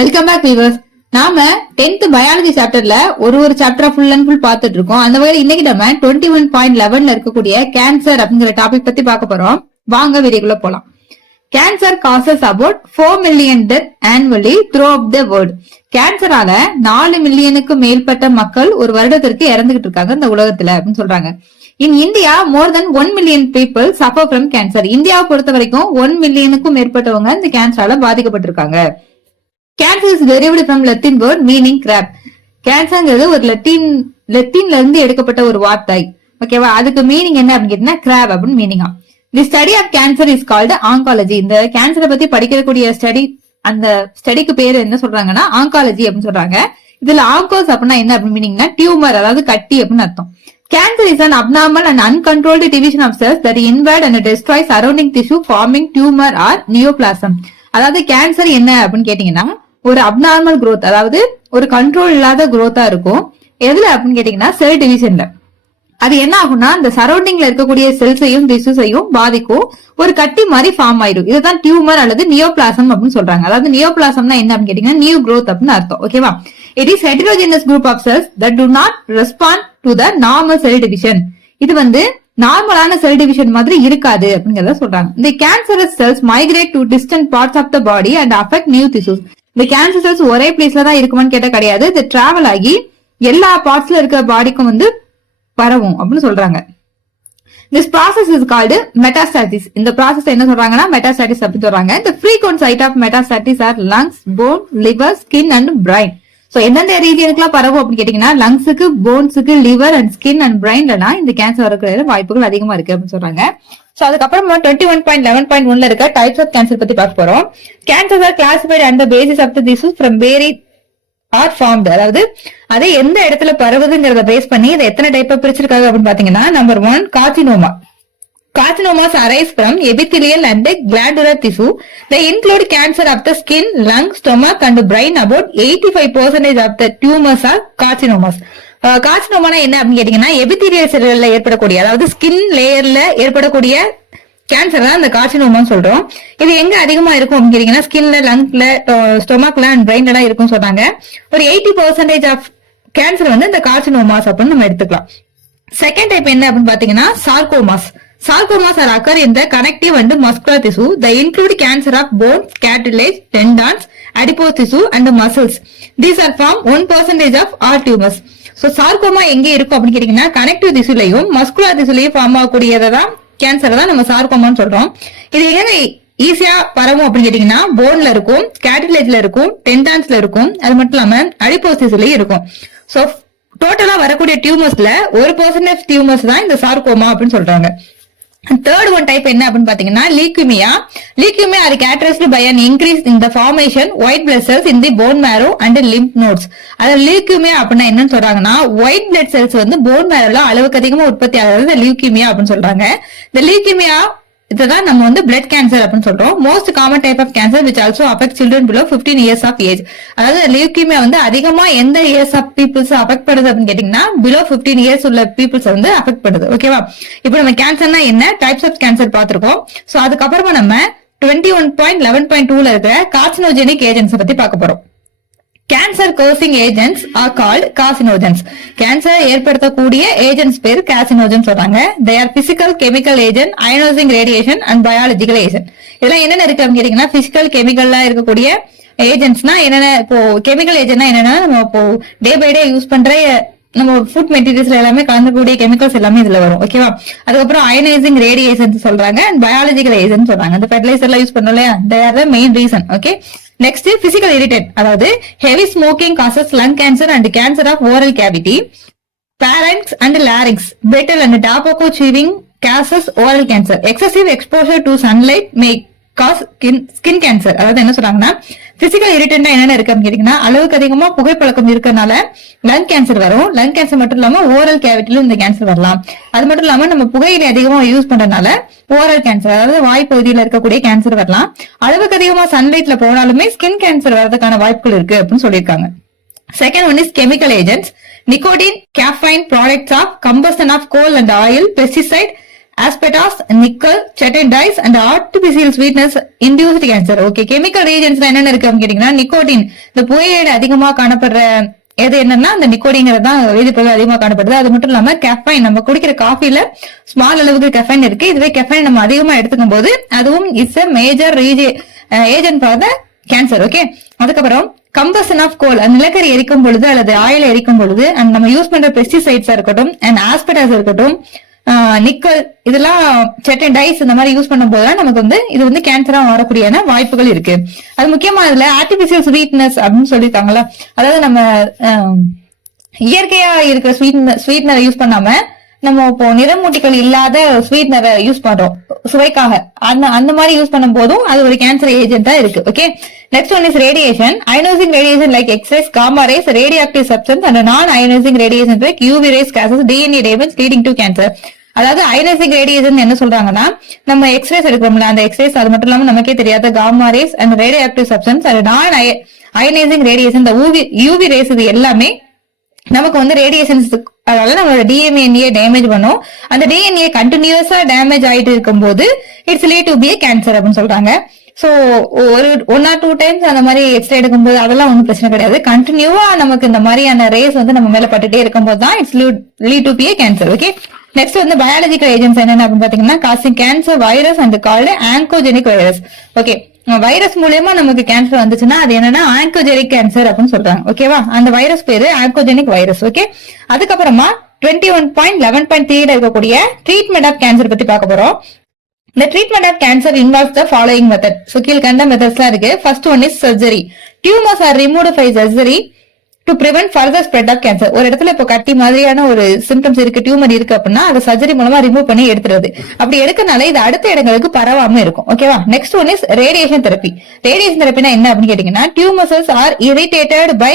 Welcome back viewers. நாம 10th biology சாப்டர்ல ஒரு சாப்டரா ஃபுல் அண்ட் ஃபுல் பார்த்துட்டு இருக்கோம். அந்த வகையில் இன்னைக்கு நம்ம 21.11ல இருக்கக்கூடிய கேன்சர் அப்படிங்கிற டாபிக் பத்தி பார்க்க போறோம். வாங்க வீடியோக்குள்ள போலாம். Cancer causes about 4 million death annually throughout the world. கேன்சரால 4 மில்லியனுக்கு மேற்பட்ட மக்கள் ஒரு வருடத்திற்கு இறந்துகிட்டு இருக்காங்க இந்த உலகத்துல அப்படின்னு சொல்றாங்க. In India more then 1 million people suffer from cancer. இந்தியாவை பொறுத்த வரைக்கும் 1 மில்லியனுக்கும் மேற்பட்டவங்க இந்த கேன்சரால பாதிக்கப்பட்டிருக்காங்க. Cancer is derived from Latin word meaning crab. கேன்சர்ங்கிறது ஒரு லத்தீன்ல இருந்து எடுக்கப்பட்ட ஒரு வார்த்தை. ஓகேவா? அதுக்கு மீனிங் என்ன அப்படின்னு கேட்டீங்கன்னா கிராப் அப்படின்னு மீனிங்கா. The study of cancer is called oncology. இந்த கேன்சரை பத்தி படிக்கக்கூடிய ஸ்டடி, அந்த ஸ்டடிக்கு பேர் என்ன சொல்றாங்கன்னா ஆங்காலஜி அப்படின்னு சொல்றாங்க. இதுல ஆங்கோஸ் அப்படின்னா என்ன அப்படின்னு மீனிங்னா டியூமர், அதாவது கட்டி அப்படின்னு அர்த்தம். Cancer is an abnormal and uncontrolled division of cells that invade and destroy surrounding tissue forming tumor or neoplasm. அதாவது கேன்சர் என்ன அப்படின்னு கேட்டீங்கன்னா ஒரு அப்நார்மல் growth, அதாவது ஒரு கண்ட்ரோல் இல்லாத growth-ஆ இருக்கும். எதுல அப்படின்னு கேட்டீங்கன்னா செல் டிவிஷன்ல. அது என்ன ஆகும்னா இந்த சரௌண்டிங்ல இருக்கக்கூடிய செல்ஸையும் டிஷ்யூஸையும் பாதிக்கும், ஒரு கட்டி மாதிரி ஃபார்ம் ஆயிடும். இதுதான் டியூமர் அல்லது நியோபிளாசம் அப்படின்னு சொல்றாங்க. அதாவது நியோபிளாசம்னா என்ன அப்படின்னு கேட்டீங்கன்னா நியூ growth அப்படின்னு அர்த்தம். ஓகேவா? It is heterogeneous group of cells that do not respond to the normal cell division. இது வந்து நார்மலான செல் டிவிஷன் மாதிரி இருக்காது அப்படிங்கறத சொல்றாங்க. இந்த cancerous cells migrate to distant parts of the body and affect new tissues. இந்த கேன்சர் செல்ஸ் ஒரே பிளேஸ்ல தான் இருக்குமான்னு கேட்ட கிடையாது. இது டிராவல் ஆகி எல்லா பார்ட்ஸ்ல இருக்கிற பாடிக்கும் வந்து பரவும் அப்படின்னு சொல்றாங்க. This process is called metastasis. இந்த process என்ன சொல்றாங்கன்னா metastasis அப்படி சொல்றாங்க. The frequent site of metastasis are lungs, bone, liver, skin and brain. So எந்தெந்த ரீஜனுக்குலாம் பரவும் அப்படின்னு கேட்டீங்கன்னா லங்ஸுக்கு, போன்ஸுக்கு, லிவர் அண்ட் ஸ்கின் அண்ட் பிரைன்லாம் இந்த கேன்சர் வரக்கூடிய வாய்ப்புகள் அதிகமா இருக்கு அப்படின்னு சொல்றாங்க. சோ அதுக்கப்புறமா 21.11.1ல இருக்க டைப்ஸ் ஆஃப் கேன்சர் பத்தி பார்க்க போறோம். Cancer are classified and the basis of the disease from very are formed. அதாவது அது எந்த இடத்துல பரவுதுங்கிறத பேஸ் பண்ணி இதை எத்தனை டைப்பா பிரிச்சிருக்காங்க அப்படின்னு பாத்தீங்கன்னா, number 1 carcinoma. Carcinomas arise from epithelial and glandular tissue. They include cancer of the skin, lung, stomach and brain. About 85% of the tumors are carcinomas. கார்சினோமானா என்ன அப்படின்னு கேட்டீங்கன்னா எபித்தீரியல் செல்கள்ல ஏற்படக்கூடிய, அதாவது ஸ்கின் லேயர்ல ஏற்படக்கூடிய கேன்சர் தான் இந்த கார்சினோமான்னு சொல்றோம். இது எங்க அதிகமா இருக்கும் அப்படின்னு கேட்டீங்கன்னா ஸ்கின்ல, லங்ஸ்ல, ஸ்டொமக்ல அண்ட் பிரெயின்ல தான் இருக்கும்னு சொல்றாங்க. ஒரு 80% ஆஃப் கேன்சர் வந்து இந்த கார்சினோமாஸ் அப்படின்னு நம்ம எடுத்துக்கலாம். செகண்ட் டைப் என்ன அப்படின்னு பாத்தீங்கன்னா சார்கோமாஸ். Sarcomas are occur in the connective and muscular tissue. They include cancer of bones, cartilage, tendons, adipose tissue and muscles. These are from 1% of all tumors. So sarcoma எங்க இருக்கும் அப்படின்னு கேட்டீங்கன்னா கனெக்டிவ் திசுலையும் மஸ்குலர் திசுலையும் ஃபார்ம் ஆகக்கூடியதான் கேன்சர் தான் நம்ம சார்கோமான்னு சொல்றோம். இது எங்க ஈஸியா பரவும் அப்படின்னு கேட்டீங்கன்னா போன்ல இருக்கும், கேட்டிலேஜ்ல இருக்கும், டெண்டான்ஸ்ல இருக்கும், அது மட்டும் இல்லாம அடிப்போஸ் திசுலையும் இருக்கும். சோ டோட்டலா வரக்கூடிய டியூமர்ஸ்ல 1% டியூமர்ஸ் தான் இந்த சார்கோமா அப்படின்னு சொல்றாங்க. Third one type என்ன அப்படின்னு பாத்தீங்கன்னா leukemia. Leukemia are characterized by an increase in the formation white blood cells in the bone marrow and lymph nodes. அது leukemia அப்படின்னா என்னன்னு சொல்றாங்கன்னா white blood cells வந்து bone marrowல அளவுக்கு அதிகமா உற்பத்தி ஆகிறது leukemia அப்படின்னு சொல்றாங்க. இந்த leukemia இதுதான் நம்ம வந்து பிளட் கேன்சர் அப்படின்னு சொல்றோம். Most common type of cancer which also affects children below 15 years of age. அதாவது leukemia வந்து அதிகமா எந்த இயர்ஸ் ஆஃப் பீப்புள்ஸ் அஃபெக்ட் பண்ணுது அப்படின்னு கேட்டீங்கன்னா பிலோ 15 இயர்ஸ் உள்ள பீப்புள்ஸ் வந்து அஃபெக்ட் பண்ணுது. ஓகேவா? இப்போ நம்ம கேன்சர்னா என்ன, டைப்ஸ் ஆஃப் கேன்சர் பார்த்திருக்கோம். சோ அதுக்கப்புறமா நம்ம 21.11.2ல இருக்கிற கார்சினோஜெனிக் ஏஜென்ட்ஸ் பத்தி பார்க்க போறோம். Cancer causing agents are called carcinogens. Cancer ஏற்படுத்தக்கூடிய ஏஜென்ட்ஸ் பேர் carcinogens சொல்றாங்க. They are physical, chemical agent, ionizing radiation and biological agent. இதெல்லாம் என்னென்ன இருக்கு அப்படின்னு கேட்டீங்கன்னா பிசிக்கல், கெமிக்கல்ல இருக்கக்கூடிய ஏஜென்ட்ஸ்னா என்னென்ன, இப்போ கெமிக்கல் ஏஜென்ட்னா என்னன்னா நம்ம இப்போ டே பை டே யூஸ் பண்ற நம்ம ஃபுட் மெட்டீரியல்ஸ்ல எல்லாமே கலந்துக்கூடிய கெமிக்கல்ஸ் எல்லாமே இதுல வரும். ஓகேவா? அதுக்கப்புறம் அயனைசிங் ரேடியேஷன் சொல்றாங்க அண்ட் பயாலஜிக்கல் ஏஜென்ட் சொல்றாங்க. இந்த ஃபெர்டிலைசர் எல்லாம் யூஸ் பண்ணோம் இல்லையா, they are the main reason. Okay, next physical irritant. அதாவது heavy smoking causes lung cancer and cancer of oral cavity. pharynx and larynx, brittle and tobacco chewing causes oral cancer. Excessive exposure to sunlight may cause skin cancer. அதாவது என்ன சொல்றாங்கன்னா physical irritant என்னென்ன இருக்கு அப்படின்னு கேட்டீங்கன்னா அளவுக்கு அதிகமா புகைப்பழக்கம் இருக்கறனால லங் கேன்சர் வரும். லங் கேன்சர் மட்டும் இல்லாம ஓரல் கேவிட்டிலும் இந்த கேன்சர் வரலாம். அது மட்டும் இல்லாம நம்ம புகையிலை அதிகமா யூஸ் பண்றதுனால ஓரல் கேன்சர், அதாவது வாய் பகுதியில இருக்கக்கூடிய கேன்சர் வரலாம். அளவுக்கு அதிகமா சன்லைட்ல போனாலுமே ஸ்கின் கேன்சர் வரதுக்கான வாய்ப்புகள் இருக்கு அப்படின்னு சொல்லியிருக்காங்க. Second one is chemical agents. Nicotine, caffeine, products of combustion of coal and oil, pesticide, aspartate, nickel, chitindase and artificial sweetness induced cancer. Okay, chemical reagents என்னென்ன இருக்கு அப்படின்னு கேட்டீங்கன்னா நிக்கோட்டின், இந்த புகையில அதிகமா காணப்படுற எது என்னன்னா அந்த நிக்கோடிங்கிறது தான் வேதிப்பொருள் அதிகமா காணப்படுது. அது மட்டும் இல்லாம கெஃபைன், நம்ம குடிக்கிற காஃபில ஸ்மால் அளவுக்கு கெஃபைன் இருக்கு. இதுவே கெஃபைன் நம்ம அதிகமா எடுத்துக்கும் போது அதுவும் it's a major agent for the cancer. Okay, அதுக்கப்புறம் கம்பஷன் ஆஃப் கோல், அந்த நிலக்கரி எரிக்கும் பொழுது அல்லது ஆயில எரிக்கும் பொழுது அண்ட் நம்ம யூஸ் பண்ற பெஸ்டிசைட்ஸா இருக்கட்டும் அண்ட் ஆஸ்பெட்டாஸ் இருக்கட்டும், நிக்கல், இதெல்லாம் செட்டடைஸ் இந்த மாதிரி யூஸ் பண்ணும் போதுதான் நமக்கு வந்து இது வந்து கேன்சரா வரக்கூடிய வாய்ப்புகள் இருக்கு. அது முக்கியமா இதுல ஆர்டிபிஷியல் ஸ்வீட்னஸ் அப்படின்னு சொல்லியிருக்காங்கல்ல, அதாவது நம்ம இயற்கையா இருக்கிற ஸ்வீட்னரை யூஸ் பண்ணாம நம்ம இப்போ நிறமூட்டிகள் இல்லாத ஸ்வீட்னரை யூஸ் பண்றோம் சுவைக்காக, அந்த மாதிரி யூஸ் பண்ணும் போதும் அது ஒரு கேன்சர் ஏஜென்டா இருக்கு. Okay, next one is radiation. Ionising radiation like X rays, gamma rays, radioactive substance and non ionising radiation like UV rays causes DNA damage leading to cancer. அதாவது அயனைசிங் ரேடியேஷன் என்ன சொல்றாங்கன்னா, நம்ம எக்ஸ்ரேஸ் எடுக்கிறோம்ல, அந்த எக்ஸ்ரேஸ், அது மட்டும் இல்லாம நமக்கே தெரியாத gamma rays and radioactive substance and non ionising radiation, இந்த யூவி ரேஸ், இது எல்லாமே நமக்கு வந்து ரேடியேஷன்ஸ், அதனால நம்மளோட டிஎன்ஏ டேமேஜ் பண்ணும். அந்த டிஎன்ஏ கண்டினியூஸா டேமேஜ் ஆயிட்டு இருக்கும்போது it's lead to be cancer அப்படின்னு சொல்றாங்க. சோ ஒரு 1 or 2 டைம்ஸ் அந்த மாதிரி எக்ஸ்ரே எடுக்கும்போது அதெல்லாம் ஒன்றும் பிரச்சனை கிடையாது. கண்டினியூவா நமக்கு இந்த மாதிரியான ரேஸ் வந்து நம்ம மேல பட்டுட்டே இருக்கும்போது தான் it's lead to be cancer. Okay, next வந்து பயாலஜிக்கல் ஏஜென்ட்ஸ் என்னென்ன அப்படின்னு பாத்தீங்கன்னா causing cancer virus and called oncogenic virus. Okay, virus மூலமா நமக்கு கேன்சர் வந்துச்சுன்னா அது என்னன்னா ஆங்கோஜெனிக் கேன்சர் அப்படின்னு சொல்றாங்க. ஓகேவா, அந்த வைரஸ் பேரு ஆங்கோஜெனிக் வைரஸ். ஓகே, அதுக்கப்புறமா 21.11.3 இருக்கக்கூடிய ட்ரீட்மெண்ட் ஆஃப் கேன்சர் பத்தி பார்க்க போறோம். The treatment of cancer involves the following method. So கீழ்கண்ட மெத்தட்ஸ் எல்லாம் இருக்கு. First one is surgery. Tumors are removed by surgery to prevent further spread of cancer. ஒரு இடத்துல இப்போ கட்டி மாதிரியான ஒரு சிம்டம்ஸ் இருக்கு, டியூமர் இருக்கு அப்படின்னா அதை சர்ஜரி மூலமா ரிமூவ் பண்ணி எடுத்துறது. அப்படி எடுக்கனால இது அடுத்த இடங்களுக்கு பரவாம இருக்கும். ஓகேவா, next one is radiation therapy. Radiation தெரப்பினா என்ன அப்படின்னு கேட்டீங்கன்னா, tumours are irritated by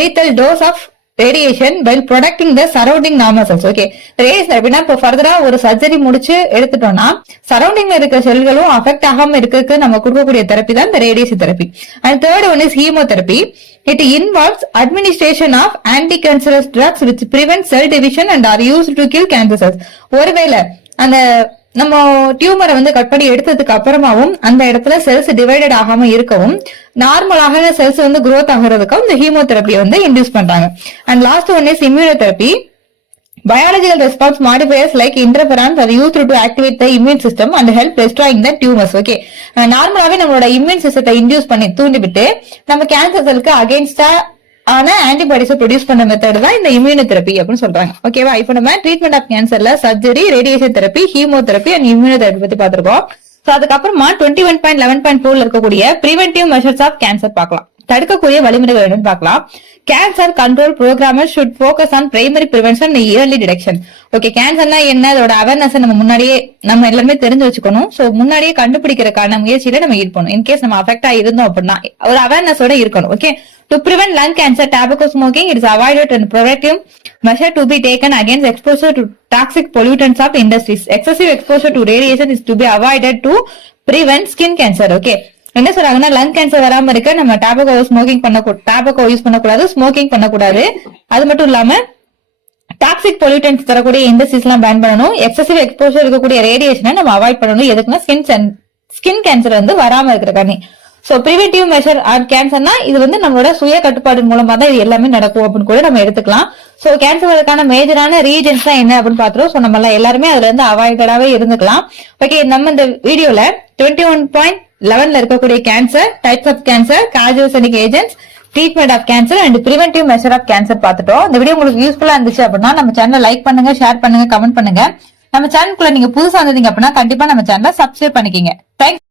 lethal dose of radiation while protecting the surrounding normal cells. Okay, radiation தெரப்பினா இப்போ ஃபர்தரா ஒரு சர்ஜரி முடிச்சு எடுத்துட்டோம்னா சரௌண்டிங்ல இருக்கிற செல்களும் அஃபெக்ட் ஆகாம இருக்கிறதுக்கு நம்ம கொடுக்கக்கூடிய தெரப்பி தான் இந்த radiation therapy. And third one is chemotherapy. It involves administration of anti-cancerous drugs which prevent cell division and are used to kill cancer cells. ஒருவேளை அந்த நம்ம டியூமரை வந்து கட் பண்ணி எடுத்ததுக்கு அப்புறமாவும் அந்த இடத்துல செல்ஸ் டிவைடட் ஆகாம இருக்கவும் நார்மலாக செல்ஸ் வந்து குரோத் ஆகிறதுக்கும் இந்த ஹீமோதெரப்பியை வந்து இன்டியூஸ் பண்றாங்க. And last one is immunotherapy. Biological response modifiers like interferons are used to activate the immune system and help destroying the tumors. Okay, நார்மலாவே நம்மளோட இம்யூன் சிஸ்டத்தை இன்டியூஸ் பண்ணி தூண்டிவிட்டு நம்ம கேன்சர் செல்லுக்கு அகைன்ஸ்டா ஆன ஆன்டிபாடிஸ் ப்ரொடியூஸ் பண்ண மெத்தட் தான் இந்த இம்யூனோதெரப்பி அப்படின்னு சொல்றாங்க. ஓகேவா, இப்போ நம்ம ட்ரீட்மெண்ட் ஆஃப் கேன்சர்ல surgery, radiation therapy, chemotherapy and immunotherapy பத்தி பாத்திருக்கோம். சோ அதுக்கப்புறமா 21.11.4 இருக்கக்கூடிய பிரிவென்டிவ் மெஷர்ஸ் ஆஃப் கேன்சர் பார்க்கலாம். தடுக்கக்கூடிய வழிமுறைகள் என்னன்னு பார்க்கலாம். Cancer control programmer should focus on primary prevention and early detection. Okay, கேன்சர்னா என்ன, அதோட அவேர்னஸ் நம்ம எல்லாருமே தெரிஞ்சு வச்சுக்கணும். சோ முன்னாடியே கண்டுபிடிக்கிறதுக்கான முயற்சியில நம்ம ஈடுபடணும். இன்கேஸ் நம்ம அஃபெக்ட் ஆயிருந்தோம் அப்படின்னா ஒரு அவேர்னஸோட இருக்கணும். Okay, to prevent lung cancer, tobacco smoking is avoided and productive measure to be taken against exposure to toxic pollutants of industries. Excessive exposure to radiation is to be avoided to prevent skin cancer. Okay, என்ன சொல்றாங்கன்னா lung cancer வராம இருக்க நம்ம டாபக்கோ use பண்ணக்கூடாது, smoking பண்ணக்கூடாது. அது மட்டும் இல்லாம டாக்ஸிக் பொல்யூட்டன்ஸ் தரக்கூடிய இண்டஸ்ட்ரீஸ் எல்லாம் பேன் பண்ணணும். எக்ஸசிவ் எக்ஸ்போசர் இருக்கக்கூடிய ரேடியேஷனை நம்ம அவாய்ட் பண்ணணும். எதுக்குன்னா ஸ்கின் கேன்சர் வந்து வராம இருக்கிற காரணி. சோ பிரிவென்டிவ் மெஷர் ஆன் கேன்சர்னா இது வந்து நம்மளோட சுய கட்டுப்பாடு மூலமா தான் இது எல்லாமே நடக்கும் அப்படின்னு கூட நம்ம எடுத்துக்கலாம். சோ கேன்சர் வரதுக்கான மேஜரான ரீஜன்ஸ் தான் என்ன அப்படின்னு பாத்துறோம். சோ நம்ம எல்லாருமே அதுல இருந்து அவாய்டடாவே இருந்துக்கலாம். ஓகே, நம்ம இந்த வீடியோல 21.11 இருக்கக்கூடிய cancer, types of cancer, cardiogenic agents, treatment of cancer and preventive measure of cancer பார்த்துட்டோம். இந்த வீடியோ உங்களுக்கு யூஸ்ஃபுல்லா இருந்துச்சு அப்படின்னா நம்ம சேனலை லைக் பண்ணுங்க, ஷேர் பண்ணுங்க, கமெண்ட் பண்ணுங்க. நம்ம சேனலுக்குள்ள நீங்க புதுசா வந்தீங்க அப்படின்னா கண்டிப்பா நம்ம சேனலை சப்ஸ்கிரைப் பண்ணிக்கங்க. தேங்க்ஸ்.